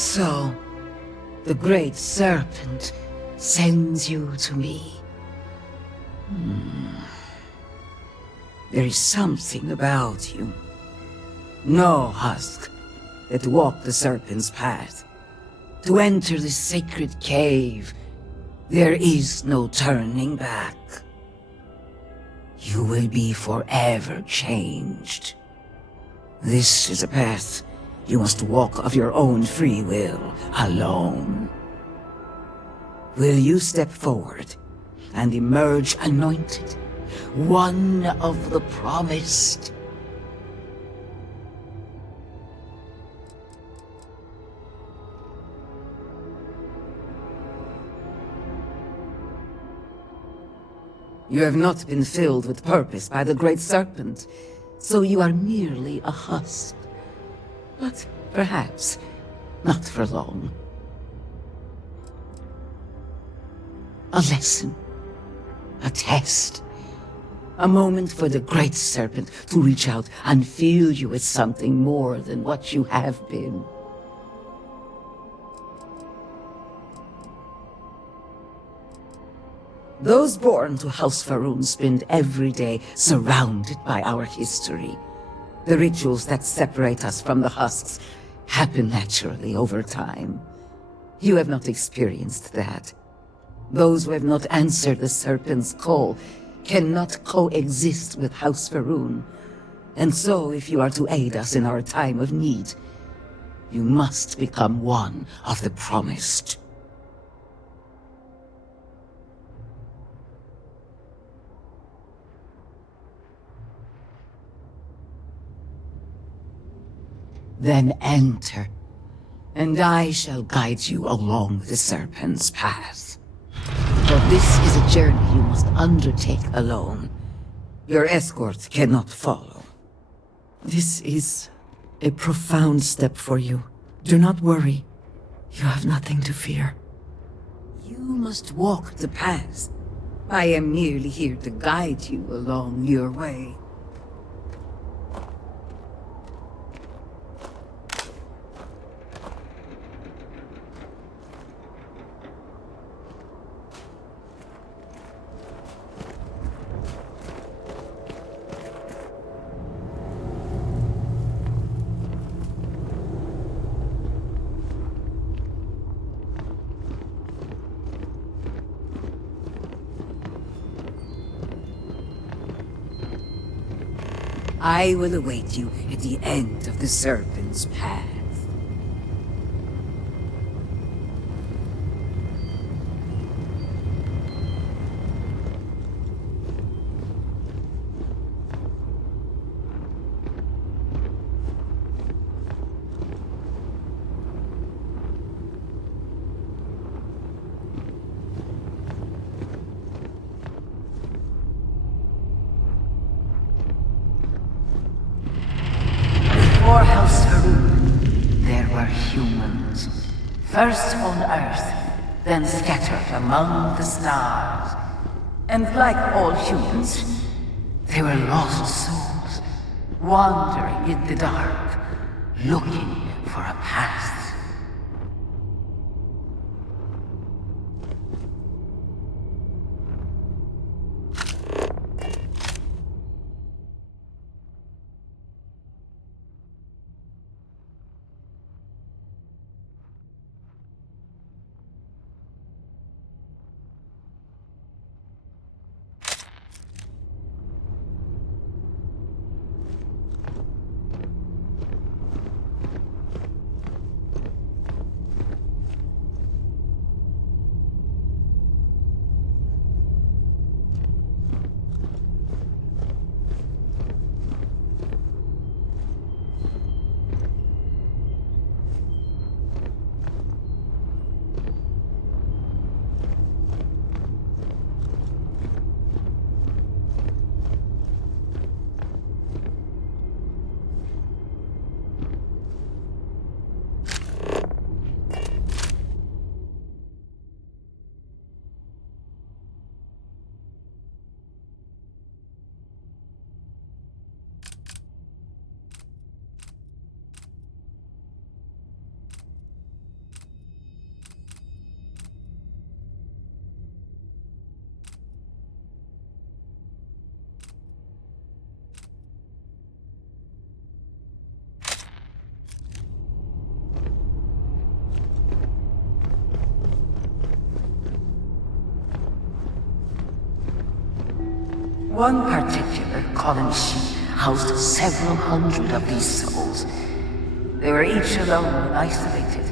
So, the Great Serpent sends you to me. There is something about you. No husk that walk the Serpent's path. To enter the sacred cave, there is no turning back. You will be forever changed. This is a path you must walk of your own free will, alone. Will you step forward and emerge anointed, one of the promised? You have not been filled with purpose by the Great Serpent, so you are merely a husk. But perhaps not for long. A lesson. A test. A moment for the Great Serpent to reach out and fill you with something more than what you have been. Those born to House Varuun spend every day surrounded by our history. The rituals that separate us from the husks happen naturally over time. You have not experienced that. Those who have not answered the Serpent's call cannot coexist with House Varuun. And so, if you are to aid us in our time of need, you must become one of the promised. Then enter, and I shall guide you along the Serpent's path. For this is a journey you must undertake alone. Your escort cannot follow. This is a profound step for you. Do not worry. You have nothing to fear. You must walk the path. I am merely here to guide you along your way. I will await you at the end of the Serpent's path. Before House Varuun, there were humans. First on Earth, then scattered among the stars. And like all humans, they were lost souls, wandering in the dark, looking for a path. One particular colony housed several hundred of these souls. They were each alone and isolated,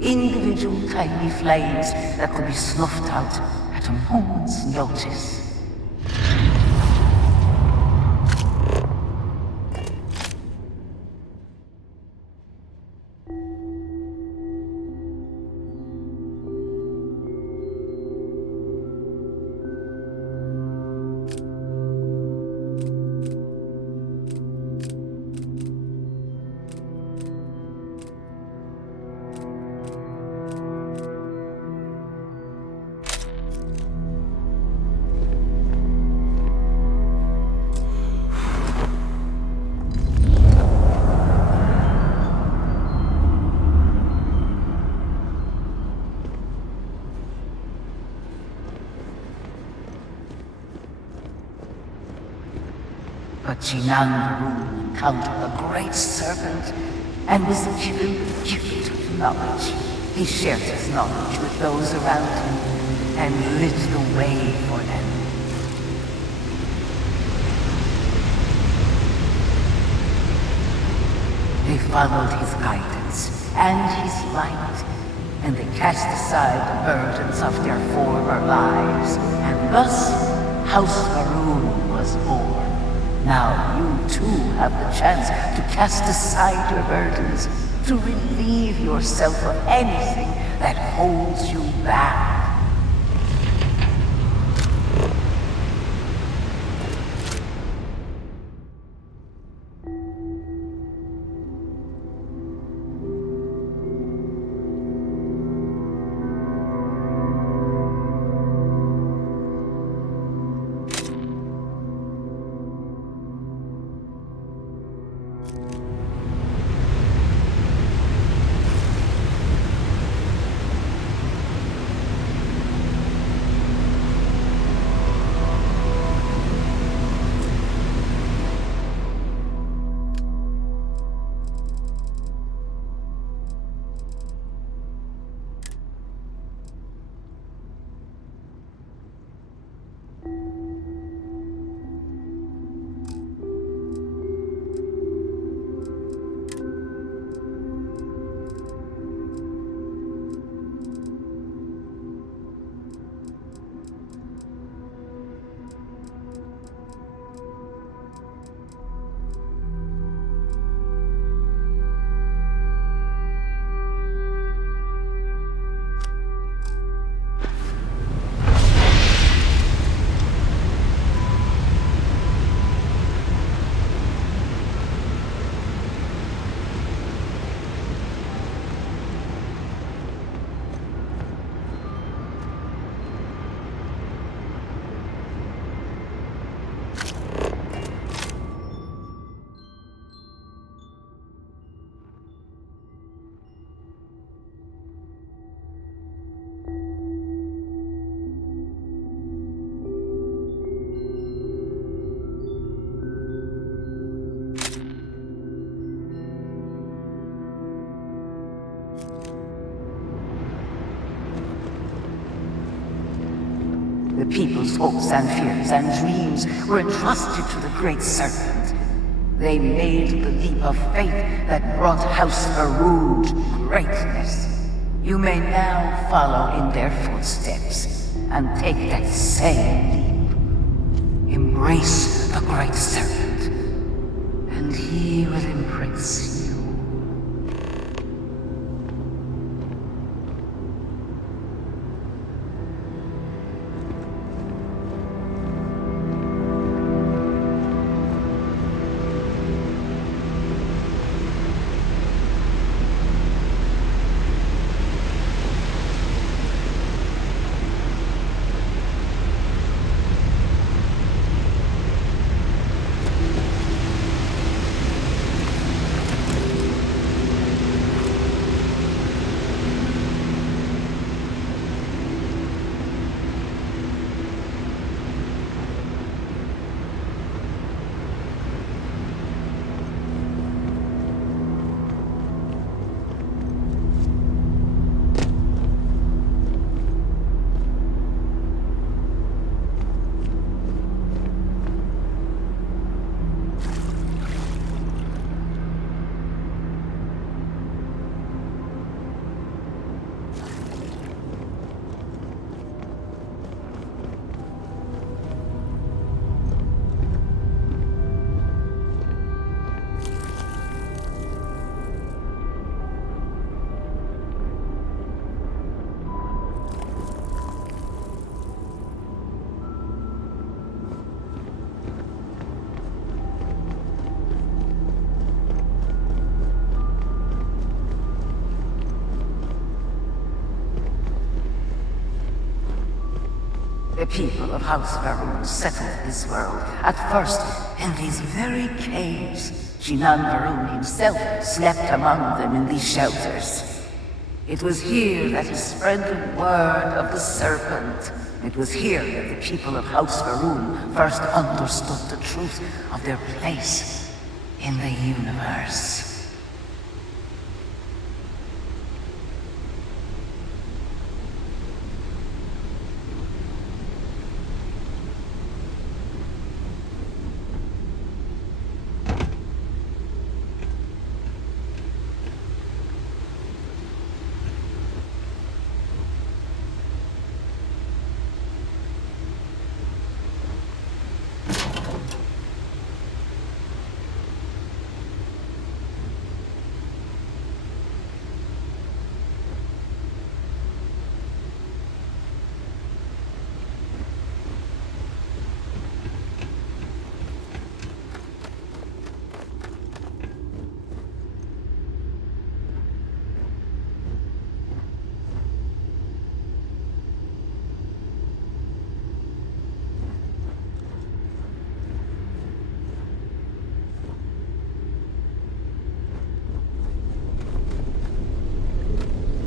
individual tiny flames that could be snuffed out at a moment's notice. But Varuun encountered the great serpent and was given the gift of knowledge. He shared his knowledge with those around him and lit the way for them. They followed his guidance and his light, and they cast aside the burdens of their former lives, and thus House Varuun was born. Now you too have the chance to cast aside your burdens, to relieve yourself of anything that holds you back. The people's hopes and fears and dreams were entrusted to the great serpent. They made the leap of faith that brought House Varuun to greatness. You may now follow in their footsteps and take that same leap. Embrace the great serpent, and he will embrace you. The people of House Varuun settled this world, at first in these very caves. Shinan Varuun himself slept among them in these shelters. It was here that he spread the word of the serpent. It was here that the people of House Varuun first understood the truth of their place in the universe.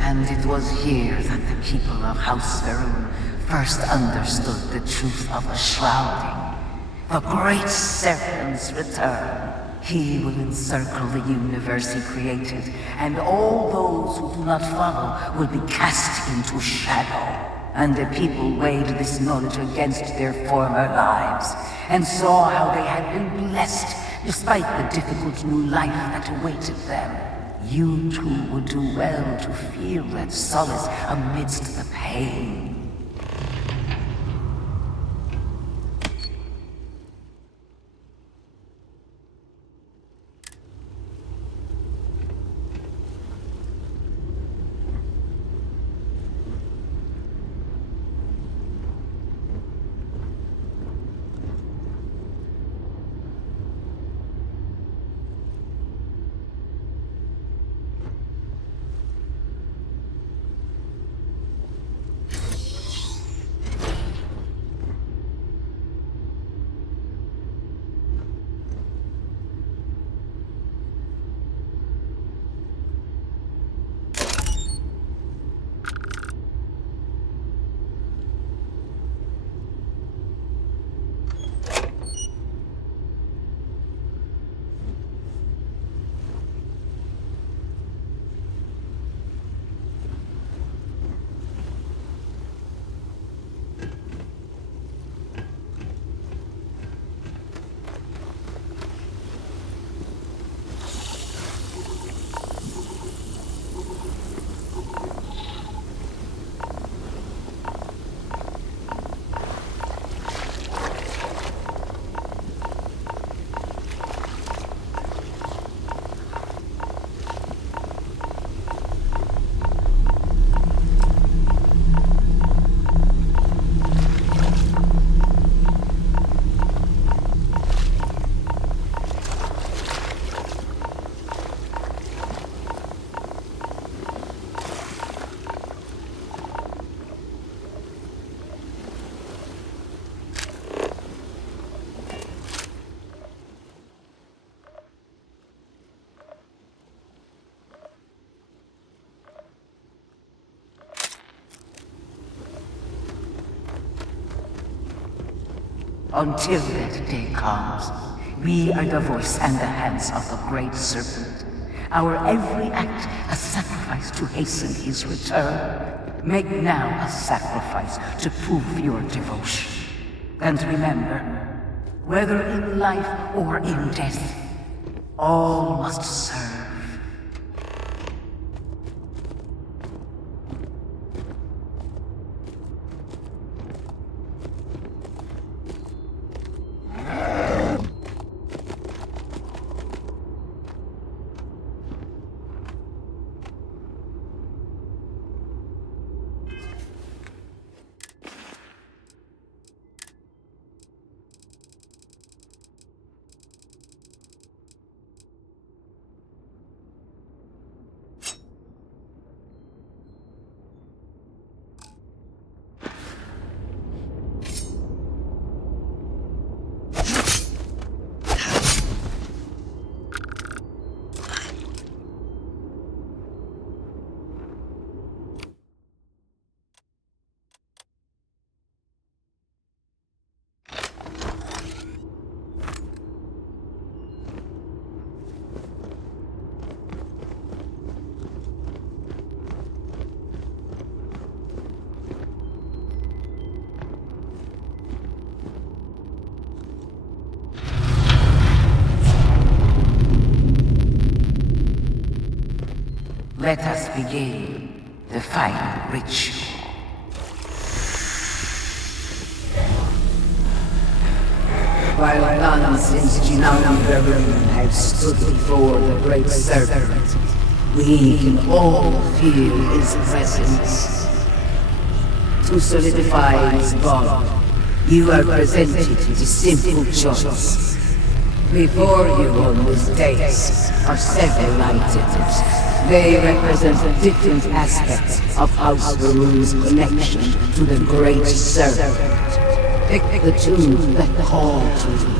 And it was here that the people of House Varuun first understood the truth of the shrouding. The great serpent's return. He will encircle the universe he created, and all those who do not follow will be cast into shadow. And the people weighed this knowledge against their former lives, and saw how they had been blessed despite the difficult new life that awaited them. You too would do well to feel that solace amidst the pain. Until that day comes, we are the voice and the hands of the great serpent. Our every act a sacrifice to hasten his return. Make now a sacrifice to prove your devotion. And remember, whether in life or in death, all must serve. Let us begin the final ritual. While none since House Varuun have stood before the great serpent, we can all feel his presence. To solidify his bond, you are presented with a simple choice. Before you on this dais are several items. They represent different aspects of House Varuun's connection to the great serpent. Pick the two that call to you.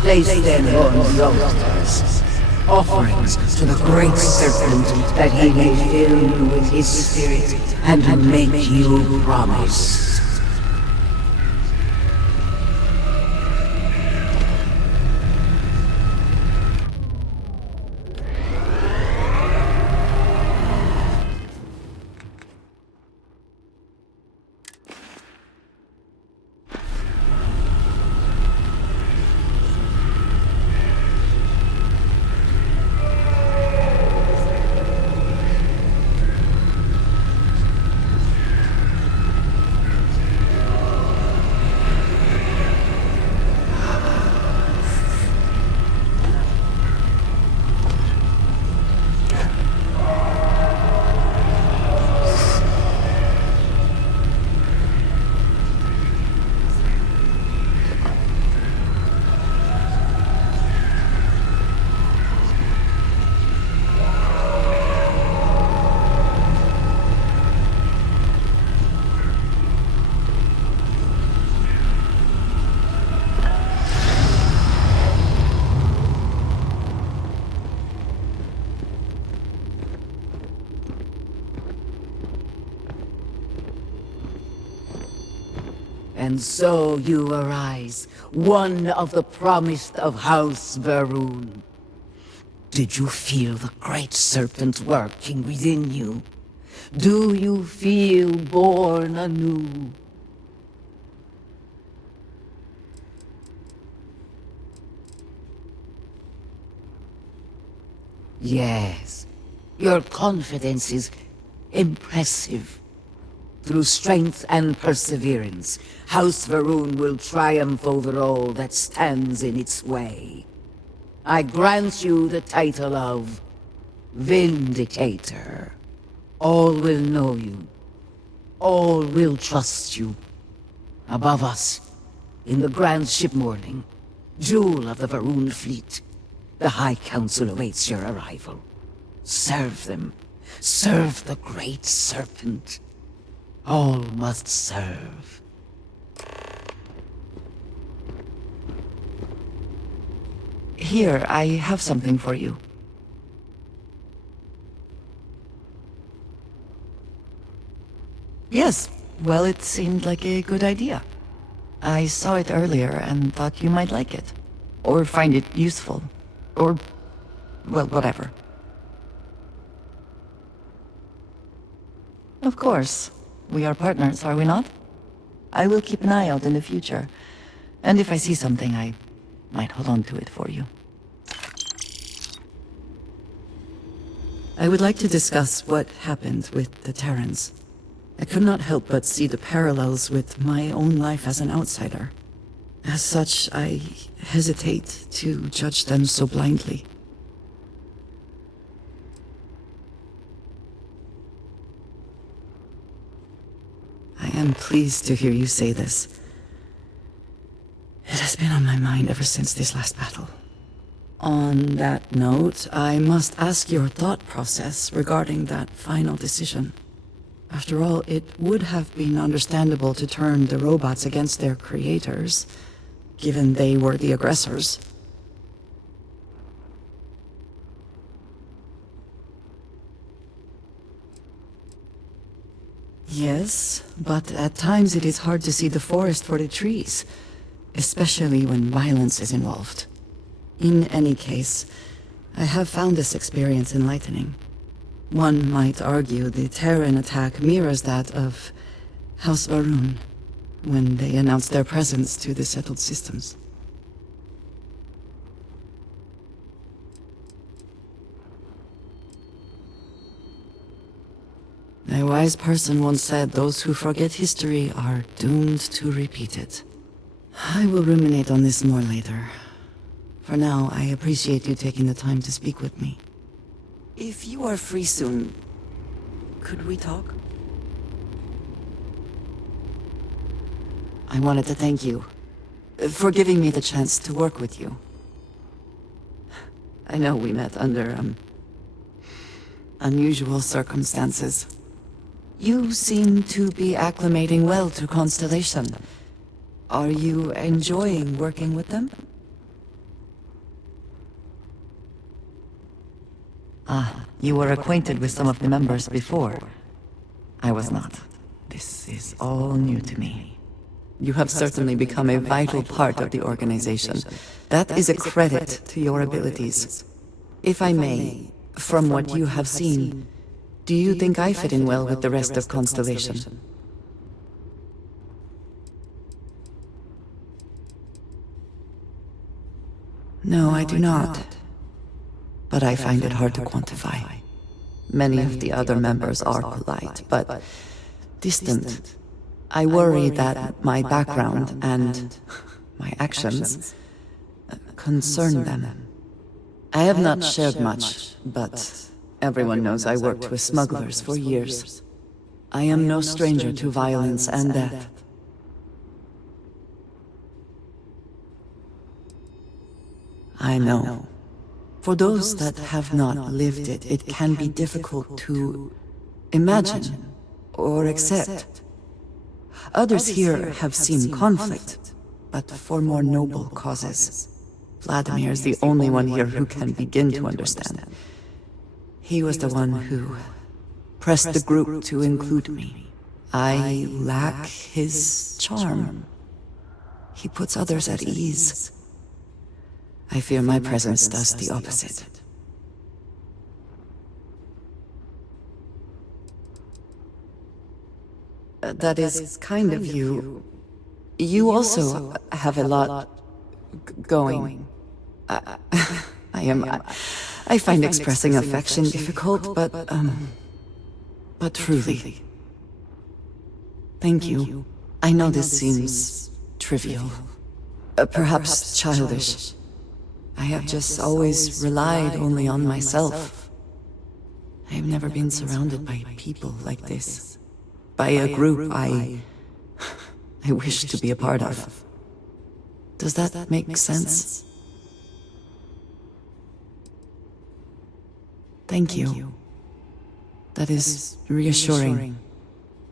Place them on the altars. Offerings to the great serpent that he may fill you with his spirit and make you promise. And so you arise, one of the promised of House Varuun. Did you feel the great serpent working within you? Do you feel born anew? Yes, your confidence is impressive. Through strength and perseverance, House Varuun will triumph over all that stands in its way. I grant you the title of Vindicator. All will know you. All will trust you. Above us, in the grand ship morning, jewel of the Varuun fleet, the High Council awaits your arrival. Serve them. Serve the great serpent. All must serve. Here, I have something for you. Yes, well, it seemed like a good idea. I saw it earlier and thought you might like it. Or find it useful. Or, well, whatever. Of course. We are partners, are we not? I will keep an eye out in the future. And if I see something, I might hold on to it for you. I would like to discuss what happened with the Terrans. I could not help but see the parallels with my own life as an outsider. As such, I hesitate to judge them so blindly. I am pleased to hear you say this. It has been on my mind ever since this last battle. On that note, I must ask your thought process regarding that final decision. After all, it would have been understandable to turn the robots against their creators, given they were the aggressors. Yes, but at times it is hard to see the forest for the trees, especially when violence is involved. In any case, I have found this experience enlightening. One might argue the Terran attack mirrors that of House Varuun, when they announced their presence to the settled systems. wise person once said those who forget history are doomed to repeat it. I will ruminate on this more later. For now, I appreciate you taking the time to speak with me. If you are free soon, could we talk? I wanted to thank you for giving me the chance to work with you. I know we met under, unusual circumstances. You seem to be acclimating well to Constellation. Are you enjoying working with them? Ah, you were acquainted with some of the members before. I was not. This is all new to me. You have certainly become a vital part of the organization. That is a credit to your abilities. If I may, from what you have seen, do you think I fit in well with the rest of Constellation? No, I do not. But I find it hard to quantify. Many of the other members are polite, but distant. I worry that my background and my actions concern them. I have not shared much, but everyone knows I worked with smugglers for years. I am no stranger to violence and death. I know. For those that have not lived it, it can be difficult to imagine or accept. Others here have seen conflict, but for more noble causes. Vladimir is the only one here who can begin to understand. He was the one who pressed the group to include me. I lack his charm. He puts others at ease. I fear my presence does the opposite. That is kind of you. You also have a lot going. I find expressing affection difficult, but truly. Thank you. I know this seems trivial, perhaps childish. I have just always relied only on myself. I have never been surrounded by people like this. By a group I wish to be a part of. Does that make sense? Thank you. That is reassuring.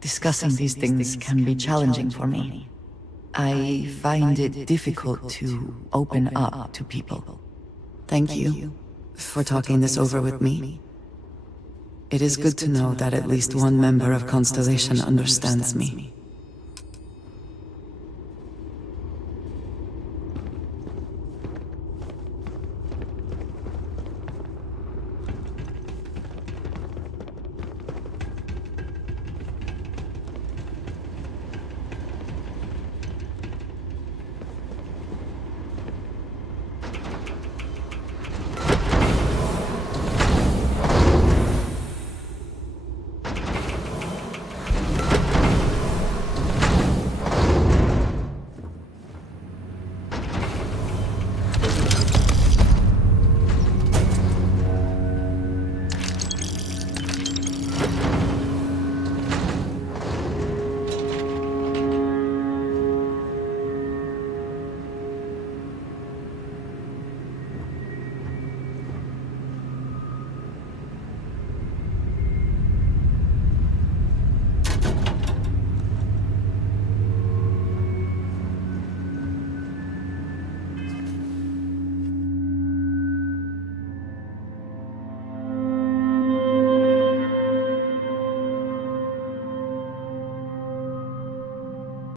Discussing these things can be challenging for me. I find it difficult to open up to people. Thank you for talking this over with me. It is good to know that at least one member of Constellation understands me.